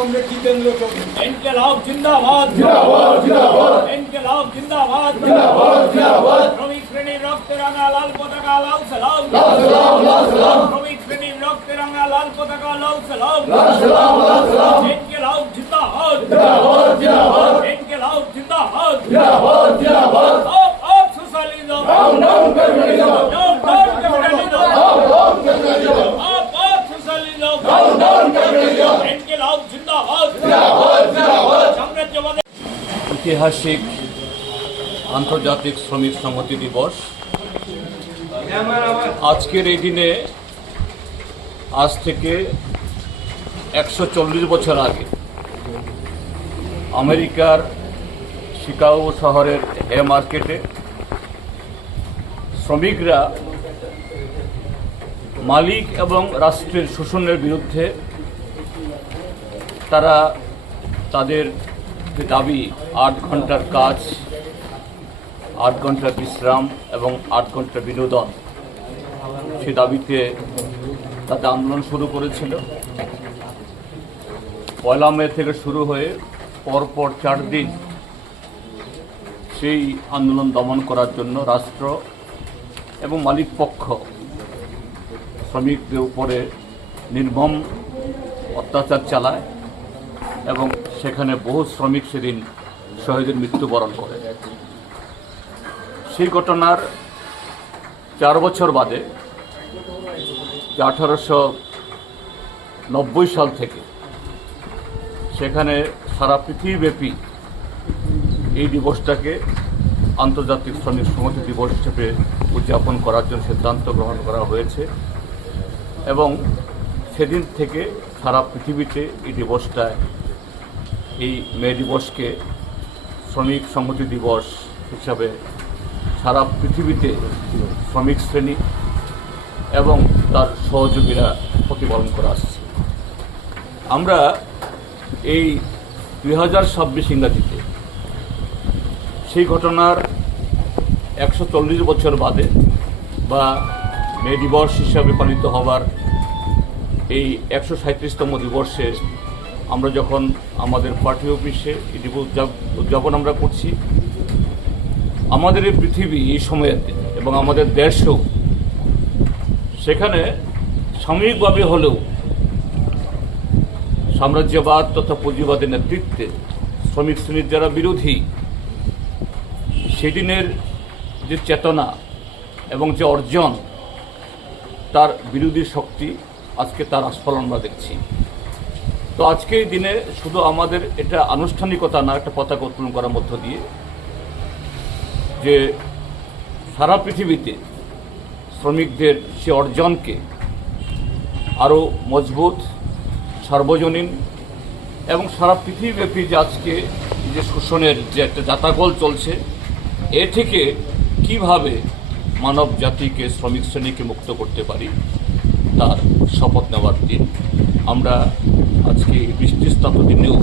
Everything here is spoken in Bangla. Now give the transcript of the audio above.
কমরেড জিতেন্দ্র চৌধুরী। ইনকিলাব জিন্দাবাদ, জিন্দাবাদ জিন্দাবাদ ইনকিলাব জিন্দাবাদ। জিন্দাবাদ জিন্দাবাদ। শ্রমিক শ্রেণীর রক্তে রাঙা লাল পতাকা লাল সালাম, লাল সালাম লাল সালাম শ্রমিক শ্রেণীর রক্তে রাঙা লাল পতাকা লাল সালাম। লাল সালাম লাল সালাম। ইনকিলাব জিন্দাবাদ, জিন্দাবাদ জিন্দাবাদ ইনকিলাব জিন্দাবাদ। জিন্দাবাদ জিন্দাবাদ। Of socialism, down down communism. Down down capitalism, down down communism. Of socialism, down down communism. ইনকিলাব জিন্দাবাদ। জিন্দাবাদ জিন্দাবাদ। সাম্রাজ্যবাদী ঐতিহাসিক আন্তর্জাতিক শ্রমিক সংহতি দিবস। আজকের এই দিনে আজ থেকে 140 বছর আগে আমেরিকার শিকাগো শহরের হে মার্কেটে শ্রমিকরা মালিক এবং রাষ্ট্রের শোষণের বিরুদ্ধে তারা তাদের যে দাবি 8 ঘন্টার কাজ, 8 ঘন্টার বিশ্রাম এবং 8 ঘন্টার বিনোদন, সে দাবিতে তাদের আন্দোলন শুরু করেছিল। 1 মে থেকে শুরু হয়ে পরপর 4 দিন সেই আন্দোলন দমন করার জন্য রাষ্ট্র এবং মালিক পক্ষ শ্রমিকদের উপরে নির্মম অত্যাচার চালায় এবং সেখানে বহু শ্রমিক সেদিন শহীদের মৃত্যুবরণ করে। সেই ঘটনার 4 বছর বাদে 1890 সাল থেকে সেখানে সারা পৃথিবীব্যাপী এই দিবসটাকে আন্তর্জাতিক শ্রমিক সংহতি দিবস হিসেবে উদযাপন করার জন্য সিদ্ধান্ত গ্রহণ করা হয়েছে এবং সেদিন থেকে সারা পৃথিবীতে এই দিবসটায়, এই মে দিবসকে শ্রমিক সংহতি দিবস হিসাবে সারা পৃথিবীতে শ্রমিক শ্রেণী এবং তার সহযোগীরা প্রতিপালন করে আসছে। আমরা এই 2026 ইংরাজিতে সেই ঘটনার 140 বছর বাদে বা মে দিবস হিসাবে পালিত হবার এই 137তম দিবসে আমরা যখন আমাদের পার্টি অফিসে এই দিবস উদযাপন আমরা করছি, আমাদের এই পৃথিবী এই সময়েতে এবং আমাদের দেশও সেখানে সাময়িকভাবে হলেও সাম্রাজ্যবাদ তথা পুঁজিবাদের নেতৃত্বে শ্রমিক শ্রেণীর যারা বিরোধী, সেদিনের যে চেতনা এবং যে অর্জন, তার বিরোধী শক্তি আজকে তার আস্ফলন আমরা দেখছি। তো আজকে এই দিনে শুধু আমাদের এটা আনুষ্ঠানিকতা না, একটা পতাকা উত্তোলন করার মধ্য দিয়ে যে সারা পৃথিবীতে শ্রমিকদের সে অর্জনকে আরও মজবুত, সার্বজনীন এবং সারা পৃথিবীব্যাপী যে আজকে যে শোষণের যে একটা জাতাকল চলছে, এ থেকে কিভাবে মানব জাতিকে, শ্রমিক শ্রেণীকে মুক্ত করতে পারি তার শপথ নেওয়ার দিন। আমরা আজকে বৃষ্টিস্নাত দিনেও